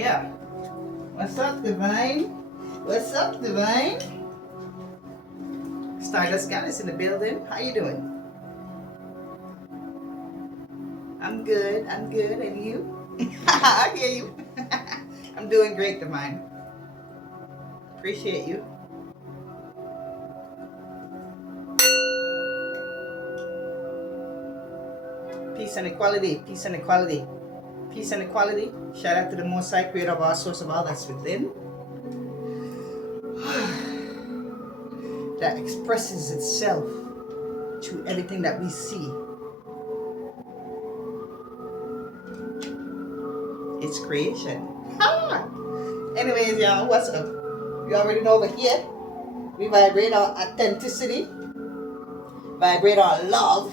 Yeah. What's up, Divine? What's up, Divine? Stardust Goddess in the building. How you doing? I'm good. I'm good. And you? I hear you. I'm doing great, Divine. Appreciate you. Peace and equality. Peace and equality. Peace and equality. Shout out to the Most High, creator of our source of all that's within. That expresses itself to everything that we see. It's creation. Ah! Anyways, y'all, what's up? You already know over here, we vibrate on authenticity, vibrate on love,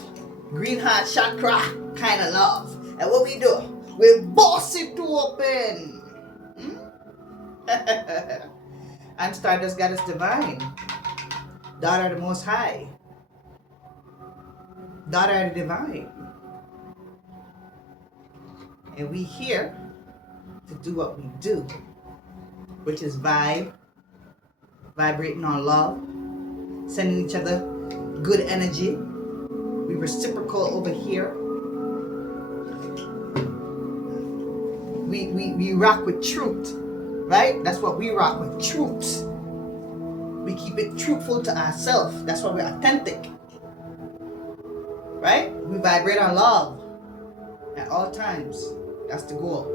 green heart chakra kind of love. And what we do, we boss it to open. I'm Stardust Goddess Divine, daughter of the Most High, daughter of the Divine. And we here to do what we do, which is vibrating on love, sending each other good energy. We reciprocal over here. We rock with truth, right? That's what we rock with, truth. We keep it truthful to ourselves. That's why we're authentic, right? We vibrate on love at all times. That's the goal.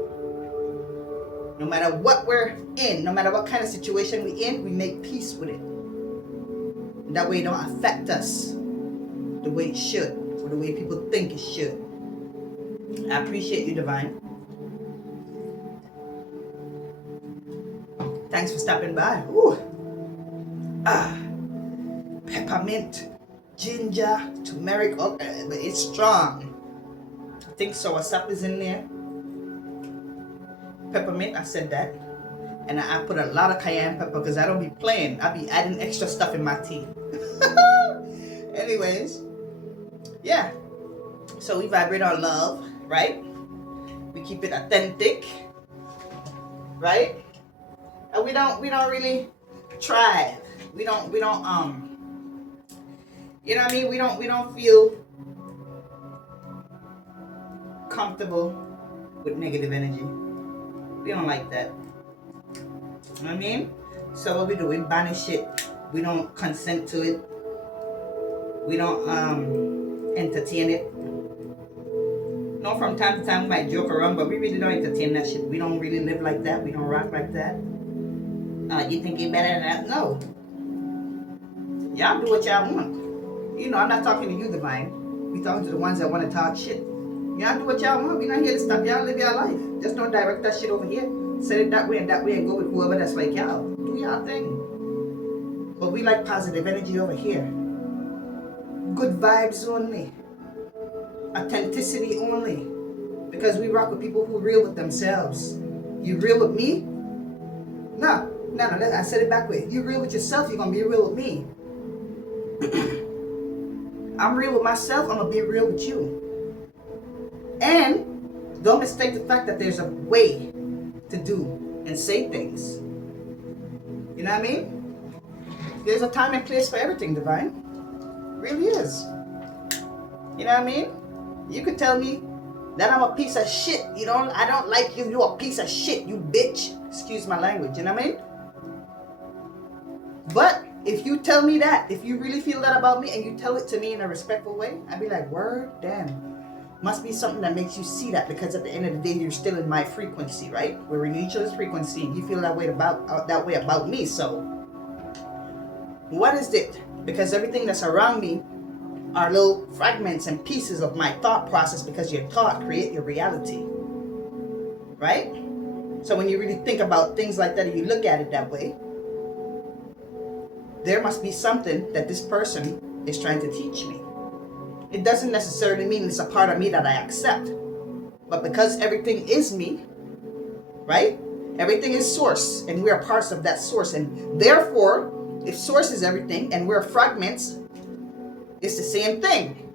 No matter what we're in, no matter what kind of situation we're in, we make peace with it. And that way it don't affect us the way it should, or the way people think it should. I appreciate you, Divine. Thanks for stopping by. Ooh. Peppermint, ginger, turmeric, but it's strong. I think soursop is in there. Peppermint, I said that. And I put a lot of cayenne pepper because I don't be playing. I be adding extra stuff in my tea. Anyways, yeah. So we vibrate on love, right? We keep it authentic, right? And we don't really try. We don't you know what I mean? We don't feel comfortable with negative energy. We don't like that. You know what I mean? So what we do, we banish it. We don't consent to it. We don't entertain it. No, from time to time we might joke around, but we really don't entertain that shit. We don't really live like that. We don't rock like that. You think you're better than that? No. Y'all do what y'all want. You know, I'm not talking to you, Divine. We talking to the ones that want to talk shit. Y'all do what y'all want. We're not here to stop y'all. Live your life. Just don't direct that shit over here. Set it that way and go with whoever that's like y'all. Do y'all thing. But we like positive energy over here. Good vibes only. Authenticity only. Because we rock with people who are real with themselves. You real with me? No, I said it backwards. You real with yourself, you're going to be real with me. I'm real with myself, I'm going to be real with you. And don't mistake the fact that there's a way to do and say things. You know what I mean? There's a time and place for everything, Divine. Really is. You know what I mean? You could tell me that I'm a piece of shit. I don't like you. You're a piece of shit, you bitch. Excuse my language, you know what I mean? But if you tell me that, if you really feel that about me and you tell it to me in a respectful way, I'd be like, word, damn. Must be something that makes you see that, because at the end of the day, you're still in my frequency, right? We're in each other's frequency. You feel that way about me. So what is it? Because everything that's around me are little fragments and pieces of my thought process, because your thought create your reality, right? So when you really think about things like that and you look at it that way, there must be something that this person is trying to teach me. It doesn't necessarily mean it's a part of me that I accept. But because everything is me, right? Everything is source, and we are parts of that source. And therefore, if source is everything and we're fragments, it's the same thing.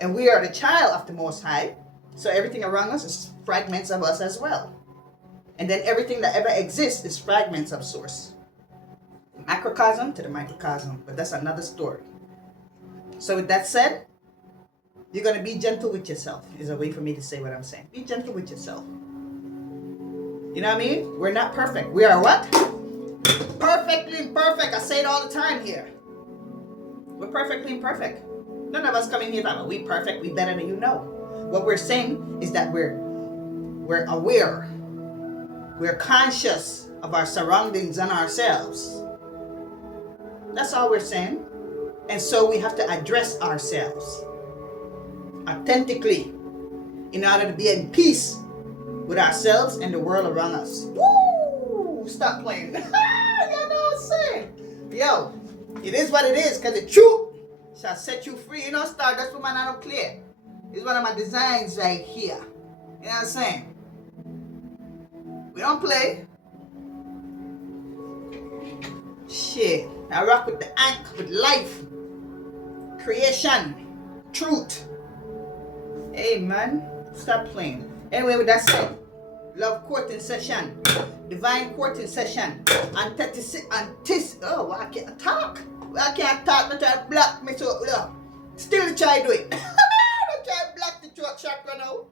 And we are the child of the Most High. So everything around us is fragments of us as well. And then everything that ever exists is fragments of source. Macrocosm to the microcosm. But that's another story. So with that said, you're going to be gentle with yourself is a way for me to say what I'm saying. Be gentle with yourself. You know what I mean? We're not perfect. We are what? Perfectly imperfect. I say it all the time here. We're perfectly imperfect. None of us come in here talking about we perfect, we better than you. Know. What we're saying is that we're aware. We're conscious of our surroundings and ourselves. That's all we're saying. And so we have to address ourselves authentically in order to be in peace with ourselves and the world around us. Woo! Stop playing. You know what I'm saying? Yo, it is what it is, because the truth shall set you free. You know, Stardust Woman, I don't clear. It's one of my designs right here. You know what I'm saying? We don't play. Shit. I rock with the ank, with life, creation, truth. Hey, man. Stop playing. Anyway, with that said, love courting session, divine courting session, oh, I can't talk. I can't talk, don't try to block me, so still try to do it. Don't try to block the throat chakra now.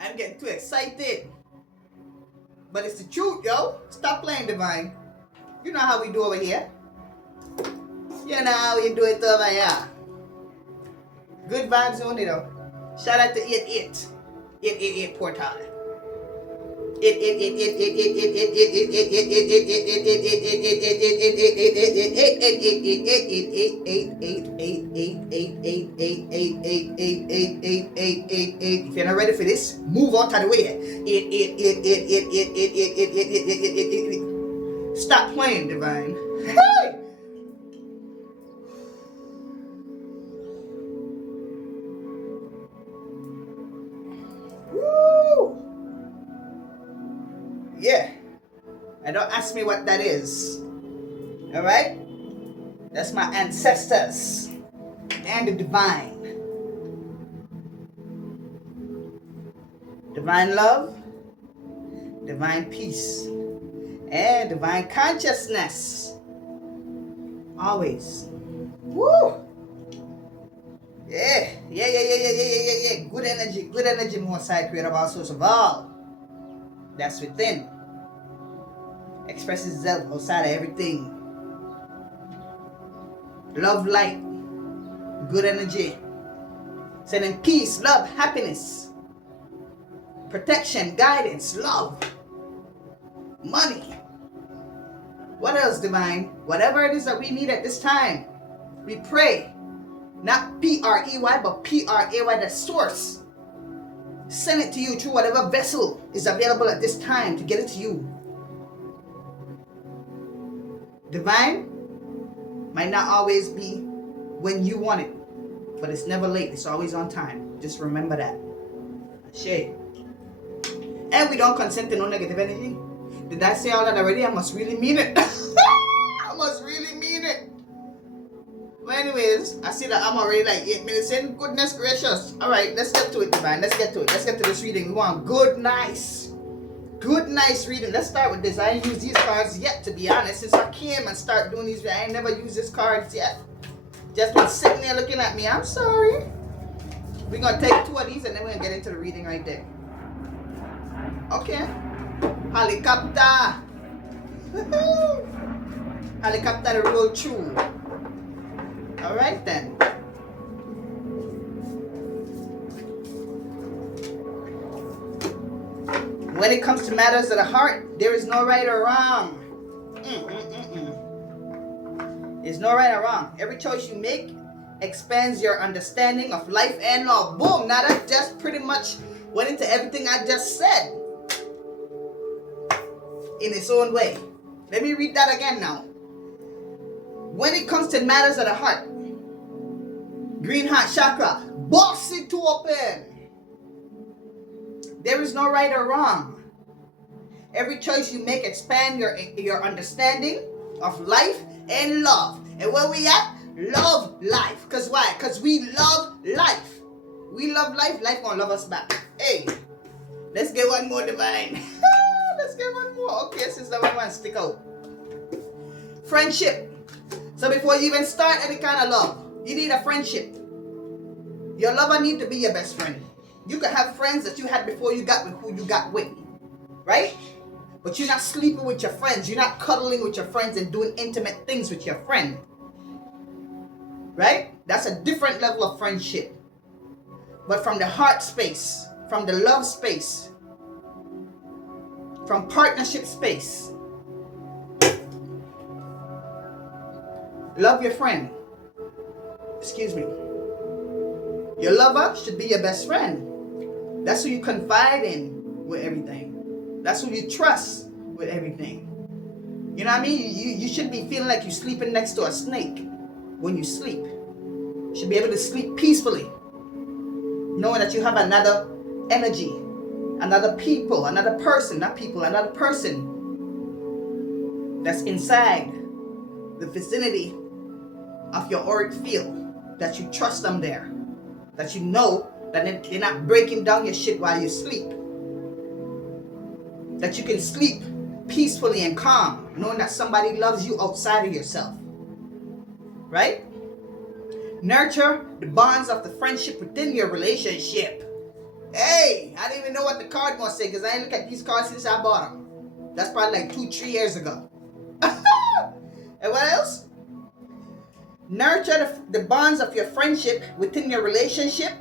I'm getting too excited. But it's the truth, yo. Stop playing, divine. You know how we do over here. You know how we do it over here. Good vibes only, though. Shout out to 888 portal. 888. If you're not ready for this, move on to the way. Stop playing, divine. Hey! Yeah, and don't ask me what that is. Alright? That's my ancestors and the divine. Divine love, divine peace, and divine consciousness. Always. Woo! Yeah. Good energy, more side creator of our source of all. That's within. Expresses itself outside of everything. Love, light, good energy. Sending peace, love, happiness, protection, guidance, love, money. What else, divine? Whatever it is that we need at this time, we pray. Not P-R-E-Y, but P-R-A-Y, the source. Send it to you through whatever vessel is available at this time to get it to you. Divine might not always be when you want it, but it's never late. It's always on time. Just remember that. Shit. And we don't consent to no negative energy. Did I say all that already? I must really mean it. I must really mean it. But anyways, I see that I'm already like 8 minutes in. Goodness gracious. Alright, let's get to it, divine. Let's get to it. Let's get to this reading. We want good, nice reading. Let's start with this. I ain't used these cards yet, to be honest. Since I came and start doing these, I ain't never used these cards yet. Just been sitting there looking at me. I'm sorry. We're going to take 2 of these and then we're going to get into the reading right there. Okay. Helicopter. Helicopter to roll through. Alright then. When it comes to matters of the heart, there is no right or wrong. There's no right or wrong. Every choice you make expands your understanding of life and love. Boom! Now that just pretty much went into everything I just said in its own way. Let me read that again now. When it comes to matters of the heart, green heart chakra, box it to open. There is no right or wrong. Every choice you make expand your understanding of life and love. And where we at? Love life. Because why? Because we love life. We love life. Life gonna love us back. Hey. Let's get one more, divine. Let's get one more. Okay, since that one stick out. Friendship. So before you even start any kind of love, you need a friendship. Your lover need to be your best friend. You can have friends that you had before you got with who you got with, right? But you're not sleeping with your friends. You're not cuddling with your friends and doing intimate things with your friend, right? That's a different level of friendship. But from the heart space, from the love space, from partnership space, love your friend. Excuse me. Your lover should be your best friend. That's who you confide in with everything. That's who you trust with everything. You know what I mean? You should be feeling like you're sleeping next to a snake when you sleep. You should be able to sleep peacefully, knowing that you have another energy, another people, another person, not people, another person that's inside the vicinity of your auric field, that you trust them there, that you know that they're not breaking down your shit while you sleep, that you can sleep peacefully and calm, knowing that somebody loves you outside of yourself, right? Nurture the bonds of the friendship within your relationship. Hey, I didn't even know what the card gonna say because I ain't look at these cards since I bought them. That's probably like 2-3 years ago. And what else? Nurture the bonds of your friendship within your relationship,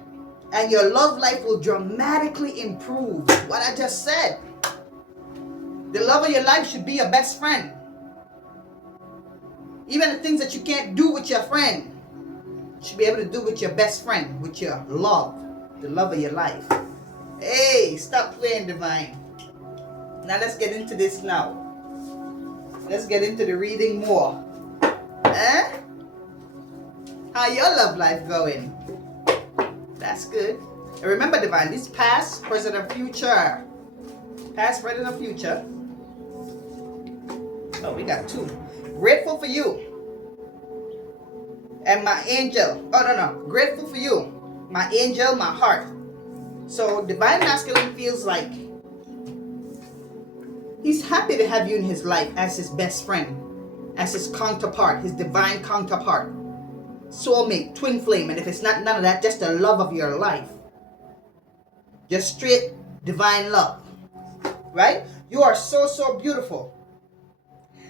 and your love life will dramatically improve. What I just said. The love of your life should be your best friend. Even the things that you can't do with your friend, you should be able to do with your best friend, with your love, the love of your life. Hey, stop playing, divine. Now let's get into this now. Let's get into the reading more. Eh? How your love life going? That's good. And remember, divine, this past, present, and future. Past, present, and future. Oh, we got 2. Grateful for you. And my angel. Oh, no. Grateful for you. My angel, my heart. So, divine masculine feels like he's happy to have you in his life as his best friend, as his counterpart, his divine counterpart. Soulmate, twin flame, and if it's not none of that, just the love of your life. Just straight divine love. Right? You are so, so beautiful.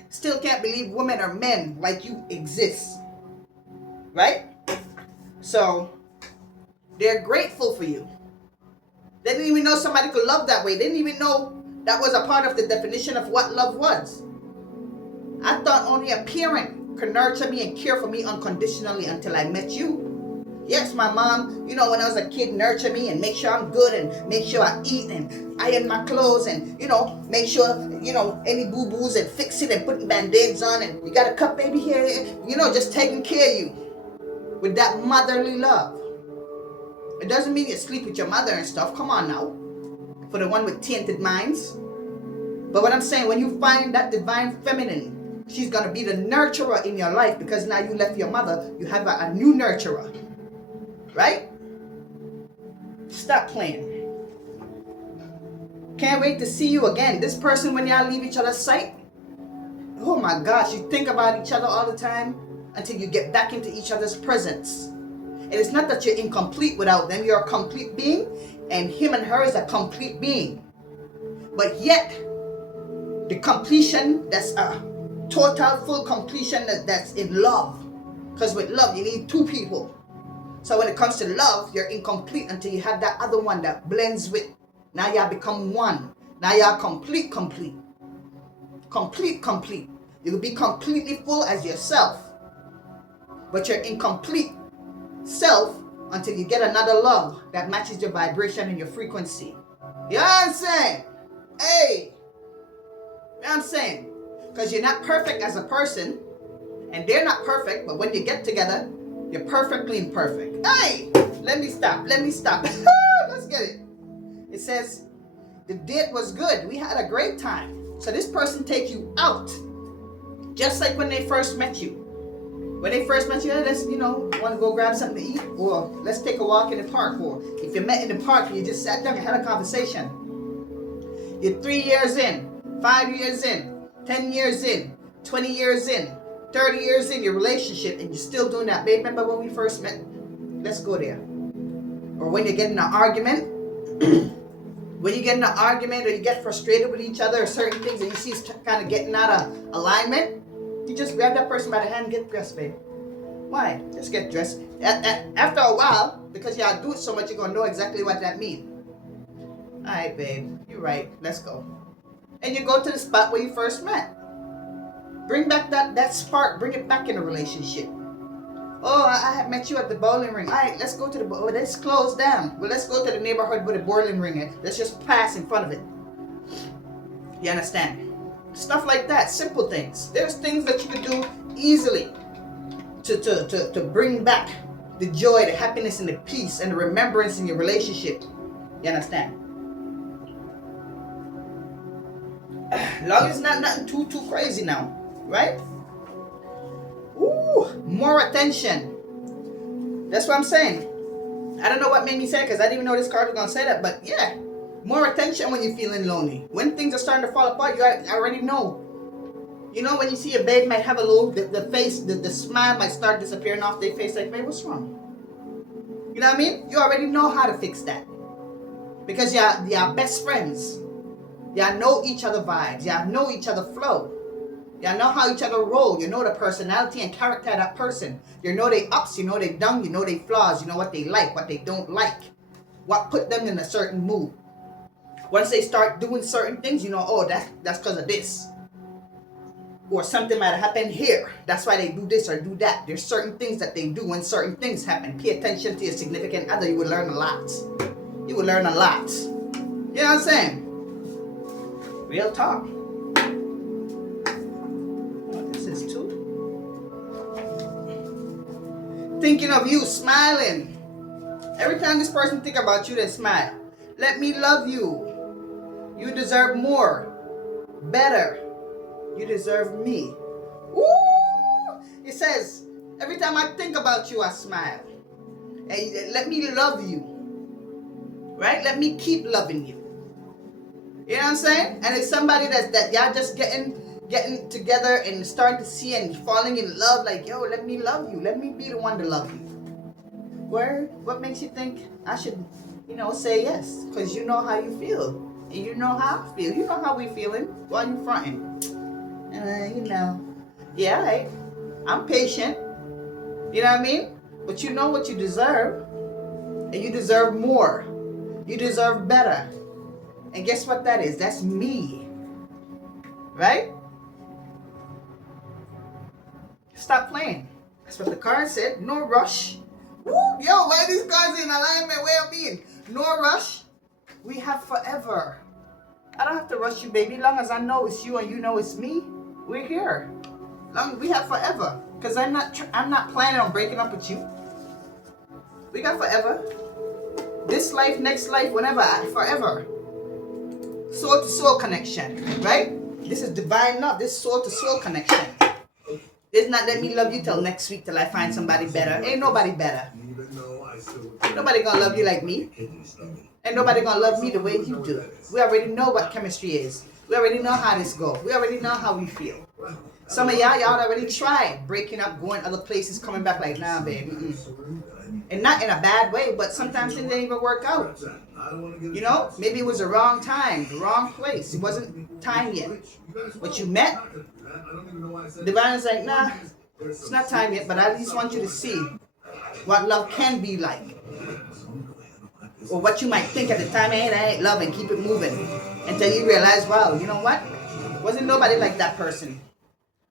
Still can't believe women or men like you exist. Right? So, they're grateful for you. They didn't even know somebody could love that way. They didn't even know that was a part of the definition of what love was. I thought only a parent could nurture me and care for me unconditionally until I met you. Yes, my mom, when I was a kid, nurtured me and make sure I'm good and make sure I eat and iron my clothes and, make sure, any boo-boos and fix it and putting band-aids on and you got a cut baby here, just taking care of you with that motherly love. It doesn't mean you sleep with your mother and stuff. Come on now. For the one with tainted minds. But what I'm saying, when you find that divine feminine, she's going to be the nurturer in your life because now you left your mother, you have a new nurturer. Right? Stop playing. Can't wait to see you again. This person, when y'all leave each other's sight, oh my gosh, you think about each other all the time until you get back into each other's presence. And it's not that you're incomplete without them. You're a complete being, and him and her is a complete being. But yet, the completion, that's a total, full completion that's in love. Because with love, you need 2 people. So when it comes to love, you're incomplete until you have that other one that blends with. Now y'all become one. Now y'all complete. Complete. You will be completely full as yourself. But you're incomplete self until you get another love that matches your vibration and your frequency. You know what I'm saying? Hey! You know what I'm saying? Because you're not perfect as a person, and they're not perfect, but when you get together, you're perfectly imperfect. Hey! Let me stop. Let's get it. It says, the date was good. We had a great time. So this person takes you out. Just like when they first met you. When they first met you, let's, want to go grab something to eat, or let's take a walk in the park, or if you met in the park and you just sat down and had a conversation, You're 3 years in, 5 years in, 10 years in, 20 years in, 30 years in your relationship, and you're still doing that. Babe, remember when we first met? Let's go there. Or when you get in an argument, when you get in an argument or you get frustrated with each other or certain things and you see it's kind of getting out of alignment, you just grab that person by the hand and get dressed, babe. Why? Just get dressed. After a while, because y'all do it so much, you're going to know exactly what that means. All right, babe, you're right. Let's go. And you go to the spot where you first met. Bring back that spark. Bring it back in a relationship. Oh, I had met you at the bowling ring. All right, let's go to the let's close down. Well, let's go to the neighborhood where the bowling ring is. Let's just pass in front of it. You understand? Stuff like that. Simple things. There's things that you can do easily to bring back the joy, the happiness, and the peace and the remembrance in your relationship. You understand? Long as it's not nothing too crazy now, right? Ooh, more attention. That's what I'm saying. I don't know what made me say it because I didn't even know this card was going to say that. But yeah, more attention when you're feeling lonely. When things are starting to fall apart, you already know. You know, when you see a babe might have a little, the face, the smile might start disappearing off their face. Like, babe, what's wrong? You know what I mean? You already know how to fix that. Because y'all best friends. Y'all know each other vibes. Y'all know each other flow. Y'all know how each other roll. You know the personality and character of that person. You know they ups, you know they downs, you know they flaws, you know what they like, what they don't like. What put them in a certain mood. Once they start doing certain things, you know, oh, that's because of this. Or something might have happened here. That's why they do this or do that. There's certain things that they do when certain things happen. Pay attention to your significant other. You will learn a lot. You will learn a lot. You know what I'm saying? Real talk. Oh, this is two. Thinking of you, smiling. Every time this person think about you, they smile. Let me love you. You deserve more. Better. You deserve me. Ooh! It says, every time I think about you, I smile. And let me love you. Right? Let me keep loving you. You know what I'm saying? And it's somebody that y'all just getting together and starting to see and falling in love. Like, yo, let me love you. Let me be the one to love you. Word? What makes you think I should, say yes? Because you know how you feel. And you know how I feel. You know how we feeling. Why you fronting? Yeah, right. I'm patient. You know what I mean? But you know what you deserve. And you deserve more. You deserve better. And guess what that is? That's me. Right? Stop playing. That's what the card said. No rush. Woo! Yo, why these cards in alignment? Where I mean? No rush. We have forever. I don't have to rush you, baby. Long as I know it's you and you know it's me, we're here. We have forever. Because I'm not planning on breaking up with you. We got forever. This life, next life, whenever, forever. Soul to soul connection, right? This is divine love. This soul to soul connection. It's not let me love you till next week till I find somebody better. Ain't nobody better. Nobody gonna love you like me. Ain't nobody gonna love me the way you do. We already know what chemistry is. We already know how this goes. We already know how we feel. Some of y'all already tried breaking up, going other places, coming back like, nah, babe. And not in a bad way, but sometimes things didn't even work out. Maybe it was the wrong time, the wrong place. It wasn't time yet. But you met. Divine is like, nah, it's not time yet, but I just want you to see what love can be like. Or what you might think at the time, hey, that ain't love, and keep it moving. Until you realize, wow, you know what? Wasn't nobody like that person.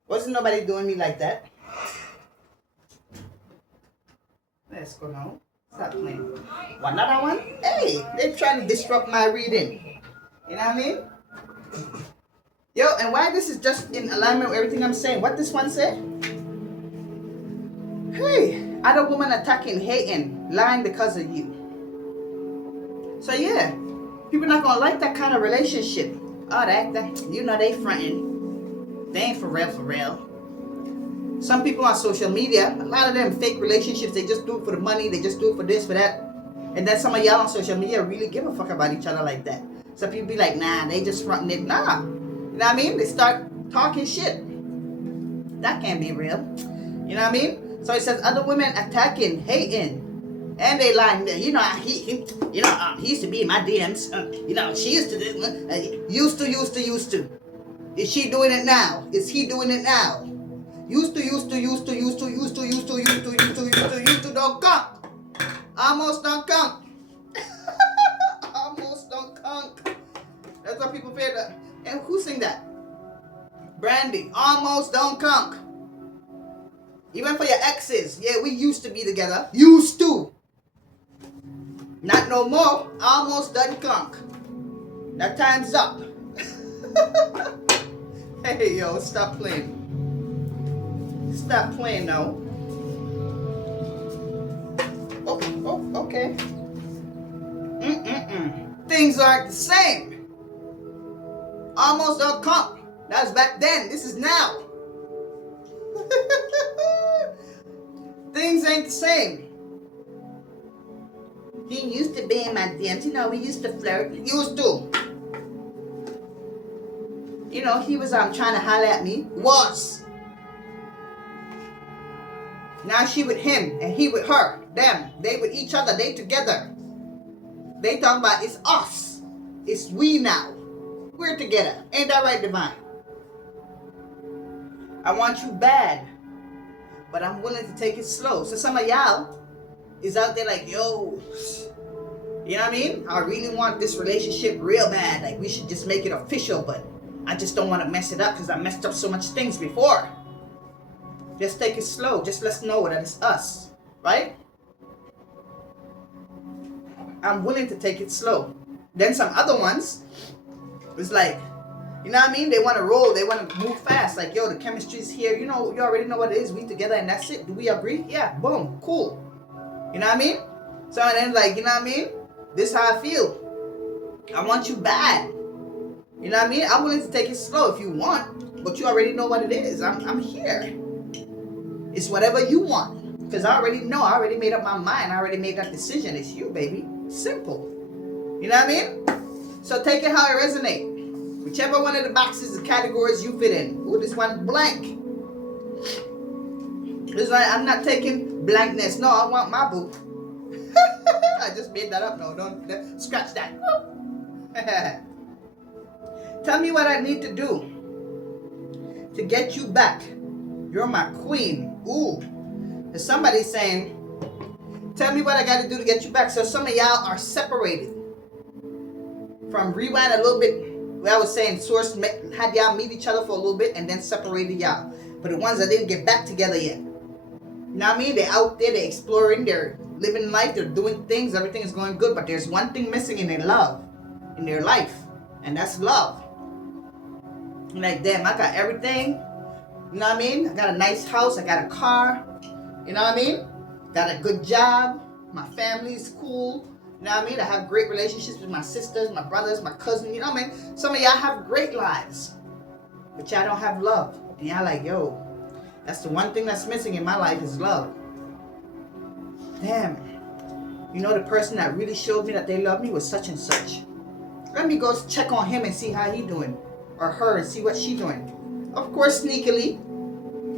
Wasn't nobody doing me like that. Let's go now. Stop playing. Another one? Hey, they're trying to disrupt my reading. You know what I mean? Yo, and why this is just in alignment with everything I'm saying. What this one said? Hey, other woman attacking, hating, lying because of you. So yeah, people not gonna like that kind of relationship. Oh, they fronting. They ain't for real, for real. Some people on social media, a lot of them fake relationships, they just do it for the money, they just do it for this, for that. And then some of y'all on social media really give a fuck about each other like that. Some people be like, nah, they just fronting it. Nah. You know what I mean? They start talking shit. That can't be real. You know what I mean? So it says other women attacking, hating, and they lying. He used to be in my DMs. She used to do, used to. Is she doing it now? Is he doing it now? Used to, don't come. Almost don't come. Almost don't come. That's what people fear that. And who sing that? Brandy. Almost don't come. Even for your exes. Yeah, we used to be together. Used to. Not no more. Almost done clunk. That time's up. Hey, yo, stop playing. Stop playing now. Oh, okay. Things aren't the same. Almost don't come. That was back then. This is now. Things ain't the same. He used to be in my DMs. We used to flirt. Used to. He was trying to holler at me. Was. Now she with him and he with her. Them. They with each other. They together. They talking about it's us. It's we now. We're together. Ain't that right, Divine? I want you bad. But I'm willing to take it slow. So some of y'all is out there like, yo, you know what I mean? I really want this relationship real bad. Like we should just make it official, but I just don't want to mess it up because I messed up so much things before. Just take it slow. Just let's know that it's us, right? I'm willing to take it slow. Then some other ones, it's like, you know what I mean? They want to roll. They want to move fast. Like, yo, the chemistry's here. You already know what it is. We together and that's it. Do we agree? Yeah, boom, cool. You know what I mean? So then like, you know what I mean? This is how I feel. I want you bad. You know what I mean? I'm willing to take it slow if you want. But you already know what it is. I'm here. It's whatever you want. Because I already know. I already made up my mind. I already made that decision. It's you, baby. Simple. You know what I mean? So take it how it resonates. Whichever one of the boxes, the categories you fit in. Ooh, this one blank. It's like, I'm not taking blankness. No, I want my boo. I just made that up. No, don't scratch that. Tell me what I need to do to get you back. You're my queen. Ooh. There's somebody saying, tell me what I got to do to get you back. So some of y'all are separated. From rewind a little bit, where I was saying Source had y'all meet each other for a little bit and then separated y'all. But the ones that didn't get back together yet. You know what I mean? They're out there, they're exploring, they're living life, they're doing things, everything is going good. But there's one thing missing in their love, in their life. And that's love. Like, damn, I got everything. You know what I mean? I got a nice house, I got a car. You know what I mean? Got a good job. My family's cool. You know what I mean? I have great relationships with my sisters, my brothers, my cousins. You know what I mean? Some of y'all have great lives. But y'all don't have love. And y'all like, yo, that's the one thing that's missing in my life is love. Damn. You know, the person that really showed me that they love me was such and such. Let me go check on him and see how he doing. Or her and see what she doing. Of course, sneakily.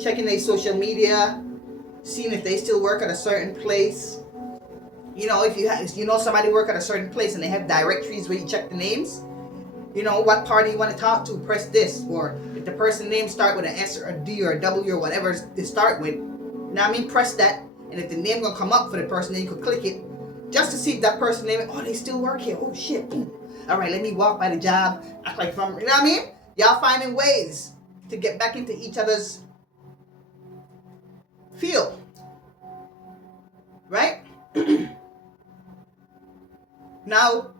Checking their social media. Seeing if they still work at a certain place. You know, if you know somebody work at a certain place and they have directories where you check the names, you know, what party you want to talk to, press this. Or if the person's name start with an S or a D or a W or whatever they start with, you know what I mean, press that. And if the name gonna come up for the person, then you could click it just to see if that person name, oh, they still work here. Oh, shit. All right, let me walk by the job, act like from, you know what I mean? Y'all finding ways to get back into each other's field. Right? Now,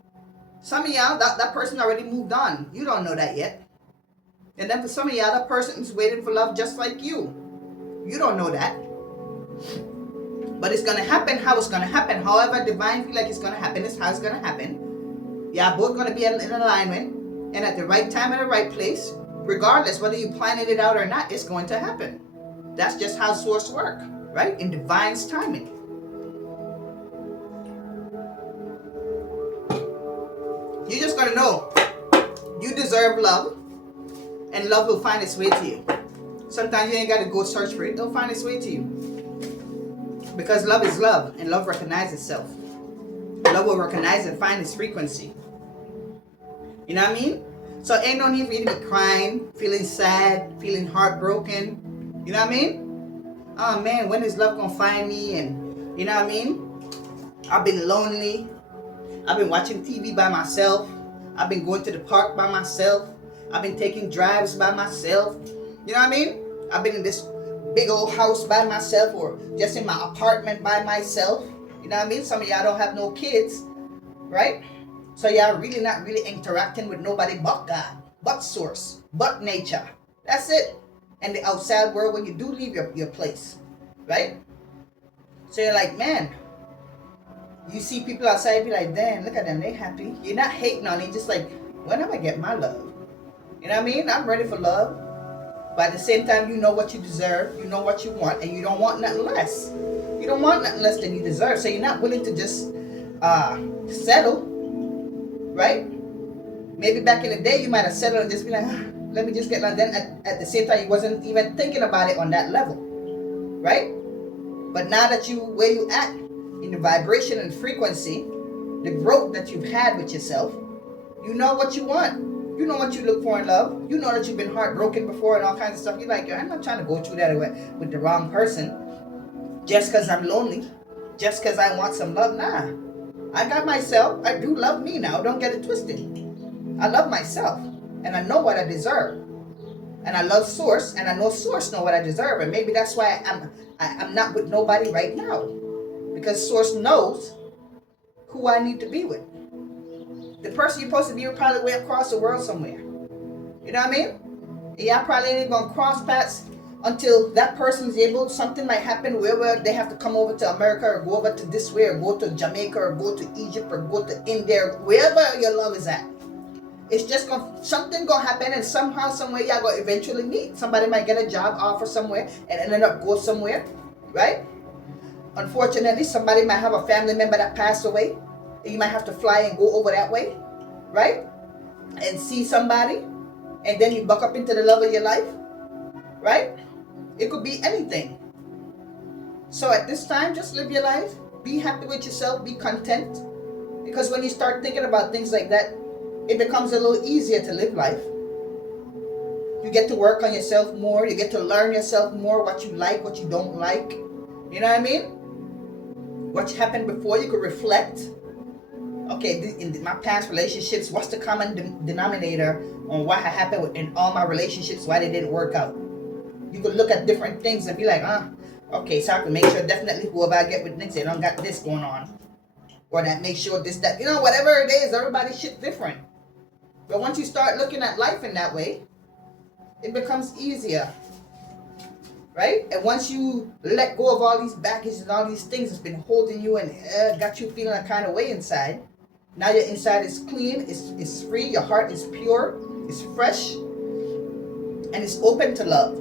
some of y'all, that person already moved on. You don't know that yet. And then for some of y'all, that person is waiting for love just like you. You don't know that. But it's going to happen how it's going to happen. However divine feel like it's going to happen is how it's going to happen. Y'all both going to be in alignment. And at the right time and the right place, regardless whether you planning it out or not, it's going to happen. That's just how source work, right? In divine's timing. You're just going to know deserve love, and love will find its way to you. Sometimes you ain't got to go search for it. It'll find its way to you. Because love is love, and love recognizes itself. Love will recognize and find its frequency. You know what I mean? So ain't no need for you to be crying, feeling sad, feeling heartbroken. You know what I mean? Oh man, when is love gonna find me? And you know what I mean? I've been lonely. I've been watching TV by myself. I've been going to the park by myself. I've been taking drives by myself. You know what I mean? I've been in this big old house by myself, or just in my apartment by myself. You know what I mean? Some of y'all don't have no kids, right? So y'all really not really interacting with nobody but God, but source, but nature. That's it. And the outside world when you do leave your place, right? So you're like, man, you see people outside, be like, damn, look at them, they happy. You're not hating on it, just like, when am I get my love? You know what I mean? I'm ready for love. But at the same time, you know what you deserve, you know what you want, and you don't want nothing less. You don't want nothing less than you deserve. So you're not willing to just settle. Right? Maybe back in the day you might have settled and just be like, let me just get like. Then at the same time you wasn't even thinking about it on that level, right? But now that you where you at in the vibration and frequency, the growth that you've had with yourself, you know what you want. You know what you look for in love. You know that you've been heartbroken before and all kinds of stuff. You're like, I'm not trying to go through that with the wrong person just because I'm lonely, just because I want some love. Nah. I got myself. I do love me now. Don't get it twisted. I love myself. And I know what I deserve. And I love Source. And I know Source know what I deserve. And maybe that's why I'm not with nobody right now. Because Source knows who I need to be with. The person you're supposed to be with probably way across the world somewhere. You know what I mean? Yeah, I probably ain't going to cross paths until that person's able, something might happen wherever they have to come over to America or go over to this way or go to Jamaica or go to Egypt or go to India or wherever your love is at. It's just something gonna happen, and somehow, somewhere y'all gonna eventually meet. Somebody might get a job offer somewhere and end up go somewhere, right? Unfortunately, somebody might have a family member that passed away. And you might have to fly and go over that way, right? And see somebody, and then you buck up into the love of your life, right? It could be anything. So at this time, just live your life. Be happy with yourself. Be content. Because when you start thinking about things like that, it becomes a little easier to live life. You get to work on yourself more. You get to learn yourself more, what you like, what you don't like. You know what I mean? What happened before, you could reflect. Okay, in my past relationships, what's the common denominator on what had happened in all my relationships, why they didn't work out? You could look at different things and be like, okay, so I can make sure definitely whoever I get with next, they don't got this going on. Or that make sure this, that, whatever it is, everybody's shit different. But once you start looking at life in that way, it becomes easier. Right? And once you let go of all these baggage and all these things that's been holding you and got you feeling a kind of way inside, now your inside is clean, it's free, your heart is pure, it's fresh, and it's open to love.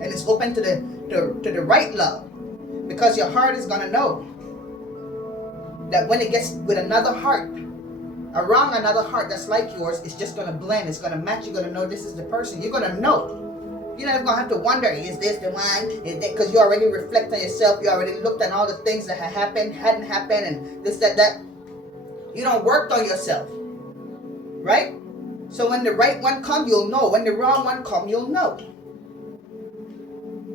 And it's open to the right love. Because your heart is going to know that when it gets with another heart, around another heart that's like yours, it's just going to blend, it's going to match, you're going to know this is the person. You're going to know. You're not going to have to wonder, is this the one? Because you already reflect on yourself, you already looked at all the things that had happened, hadn't happened, and this, that. You don't worked on yourself. Right? So when the right one comes, you'll know. When the wrong one comes, you'll know.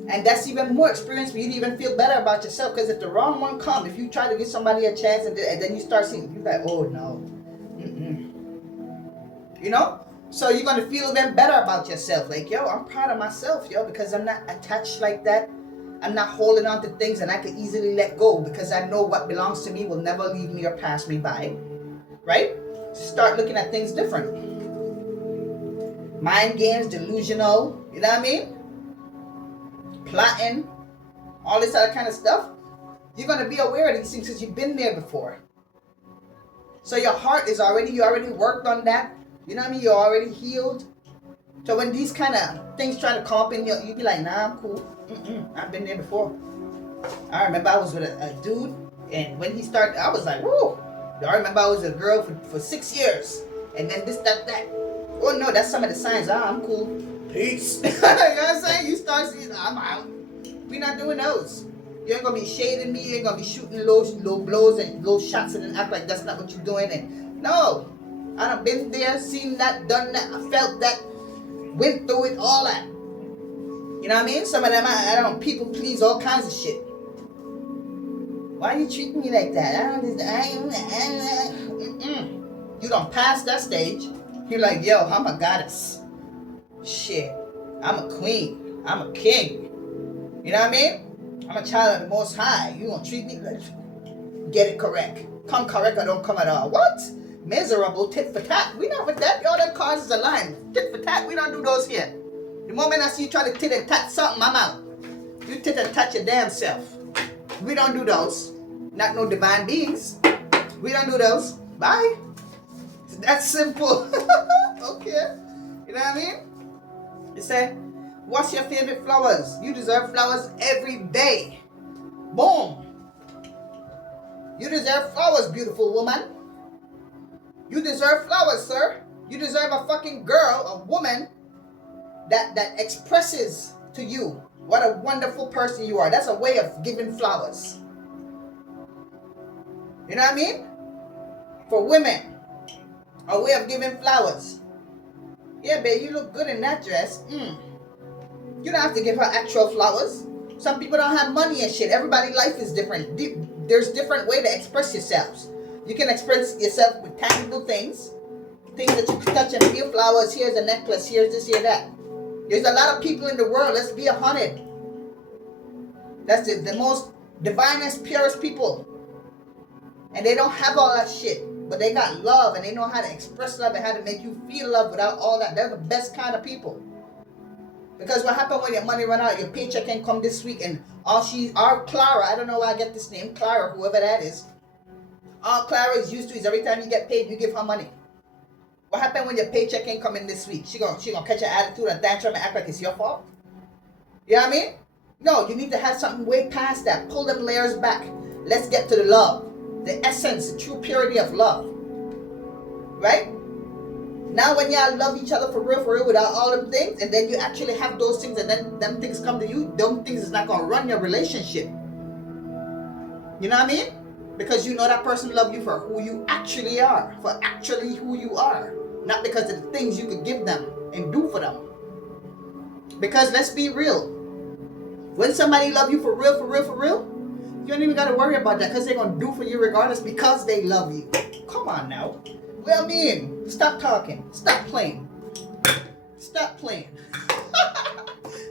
And that's even more experience for you to even feel better about yourself. Because if the wrong one comes, if you try to give somebody a chance and then you start seeing, you're like, oh no. So you're going to feel even better about yourself. Like, yo, I'm proud of myself, because I'm not attached like that. I'm not holding on to things, and I can easily let go because I know what belongs to me will never leave me or pass me by. Right? Start looking at things different. Mind games, delusional, you know what I mean? Plotting, all this other kind of stuff. You're going to be aware of these things because you've been there before. So your heart is you already worked on that. You know what I mean? You're already healed. So when these kind of things try to come up in you, be like, nah, I'm cool. I've been there before. I remember I was with a dude, and when he started, I was like, whoa. I remember I was with a girl for 6 years. And then this, that. Oh know, that's some of the signs. I'm cool. Peace. You know what I'm saying? You start seeing, I'm out. We're not doing those. You ain't gonna be shading me. You ain't gonna be shooting low blows and low shots and then act like that's not what you're doing. And no, I done been there, seen that, done that, I felt that, went through it, all that. You know what I mean? Some of them, I don't people please, all kinds of shit. Why you treating me like that? You don't pass that stage. You're like, yo, I'm a goddess. Shit, I'm a queen. I'm a king. You know what I mean? I'm a child of the Most High. You gonna treat me like, get it correct. Come correct or don't come at all. What? Miserable, tit for tat. We not with that. All them cards is aligned. Tit for tat, we don't do those here. The moment I see you try to tit and tat something, I'm out. You tit and tat your damn self. We don't do those. Not no divine beings. We don't do those. Bye. It's that simple. Okay. You know what I mean? You say, what's your favorite flowers? You deserve flowers every day. Boom. You deserve flowers, beautiful woman. You deserve flowers, sir. You deserve a fucking girl, a woman that expresses to you what a wonderful person you are. That's a way of giving flowers. You know what I mean? For women, a way of giving flowers. Yeah, babe, you look good in that dress. You don't have to give her actual flowers. Some people don't have money and shit. Everybody's life is different. There's different way to express yourselves. You can express yourself with tangible things. Things that you can touch and feel. Flowers, here's a necklace, here's this, here, that. There's a lot of people in the world, let's be 100. That's the most divinest, purest people. And they don't have all that shit. But they got love and they know how to express love and how to make you feel love without all that. They're the best kind of people. Because what happened when your money run out, your paycheck can come this week and our Clara, I don't know why I get this name, Clara, whoever that is. All Clara is used to is every time you get paid, you give her money. What happened when your paycheck ain't coming this week? She gonna catch an attitude and tantrum and act like it's your fault? You know what I mean? No, you need to have something way past that. Pull them layers back. Let's get to the love. The essence, the true purity of love. Right? Now when y'all love each other for real, without all them things, and then you actually have those things and then them things come to you, them things is not gonna run your relationship. You know what I mean? Because you know that person love you for who you actually are. For actually who you are. Not because of the things you could give them and do for them. Because let's be real. When somebody love you for real, you don't even got to worry about that because they're going to do for you regardless because they love you. Come on now. Well, mean, stop talking. Stop playing. Stop playing.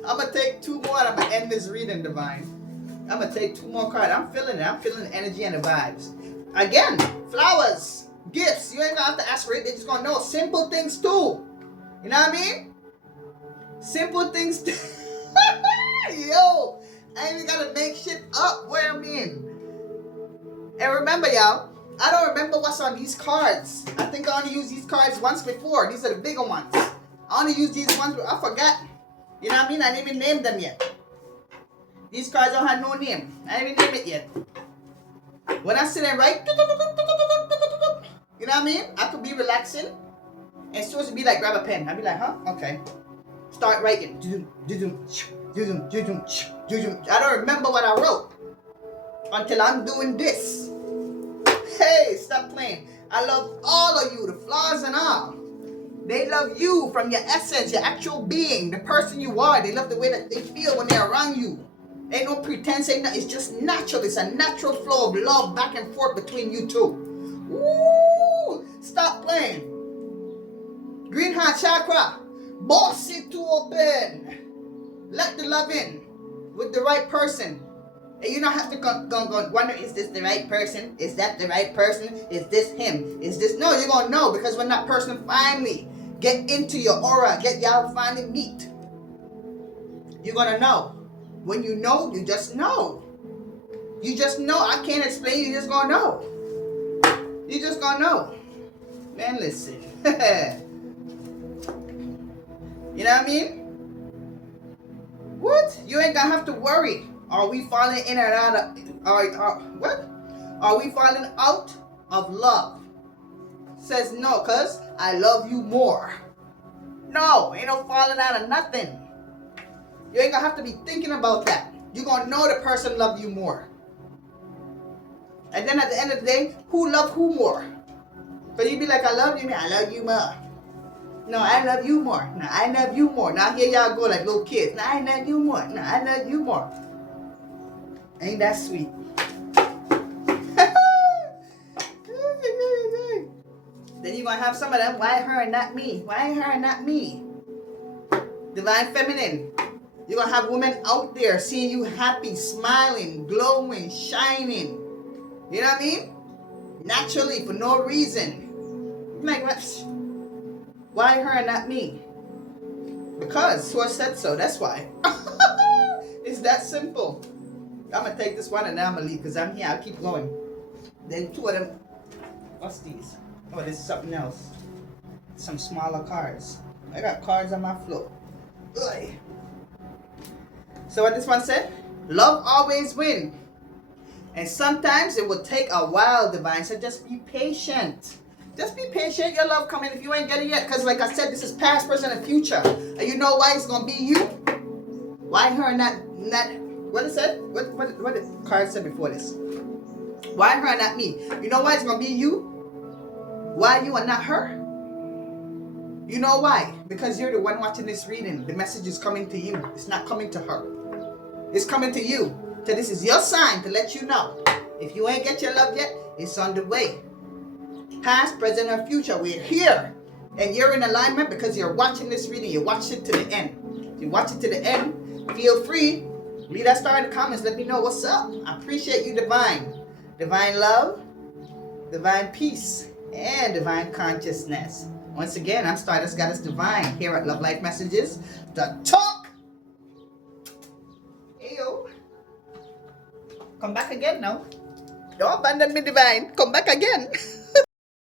I'm going to take 2 more and I'm going to end this reading, Divine. I'm going to take 2 more cards. I'm feeling it. I'm feeling the energy and the vibes. Again, flowers, gifts. You ain't going to have to ask for it. They're just going to know simple things too. You know what I mean? Simple things too. Yo, I ain't even got to make shit up. What I mean? And remember, y'all, I don't remember what's on these cards. I think I only used these cards once before. These are the bigger ones. I only used these ones. I forgot. You know what I mean? I didn't even name them yet. These cards don't have no name. I didn't even name it yet. When I sit and write, you know what I mean? I could be relaxing. And it's supposed to be like, grab a pen. I'd be like, huh? Okay. Start writing. I don't remember what I wrote until I'm doing this. Hey, stop playing. I love all of you, the flaws and all. They love you from your essence, your actual being, the person you are. They love the way that they feel when they're around you. Ain't no pretense, ain't no, it's just natural. It's a natural flow of love back and forth between you two. Woo! Stop playing. Green heart chakra. Boss it to open. Let the love in with the right person. And you don't have to go wonder, is this the right person? Is that the right person? Is this him? Is this? No, you're going to know because when that person finally get into your aura, get y'all finally meet, you're going to know. When you know, you just know. You just know. I can't explain. You just going to know. You just going to know. Man, listen. You know what I mean? What? You ain't gonna have to worry. Are we falling in and out of... what? Are we falling out of love? Says no, cuz I love you more. No, ain't no falling out of nothing. You ain't gonna have to be thinking about that. You're gonna know the person love you more. And then at the end of the day, who love who more? So you be like, I love you, man. I love you more. No, I love you more. No, I love you more. Now here y'all go like little kids. No, I love you more. No, I love you more. Ain't that sweet? Then you're gonna have some of them. Why her and not me? Why her and not me? Divine feminine. You're gonna have women out there seeing you happy, smiling, glowing, shining. You know what I mean? Naturally, for no reason. Like, why her and not me? Because source said so. That's why. It's that simple. I'm gonna take this one and then I'm gonna leave because I'm here. I'll keep going. Then two of them. What's these? Oh, this is something else. Some smaller cards. I got cards on my floor. Ugh. So what this one said? Love always wins. And sometimes it will take a while, divine. So just be patient. Just be patient. Your love coming if you ain't getting it yet. Because like I said, this is past, present, and future. And you know why it's going to be you? Why her and not what it said? What the card said before this? Why her and not me? You know why it's going to be you? Why you and not her? You know why? Because you're the one watching this reading. The message is coming to you. It's not coming to her. It's coming to you. So this is your sign to let you know. If you ain't get your love yet, it's on the way. Past, present, or future, we're here. And you're in alignment because you're watching this reading. You watch it to the end. If you watch it to the end, feel free. Leave that star in the comments. Let me know what's up. I appreciate you, divine. Divine love, divine peace, and divine consciousness. Once again, I'm Stardust Goddess Divine here at Love Life Messages. The talk. Ayo. Come back again now. Don't abandon me, divine. Come back again.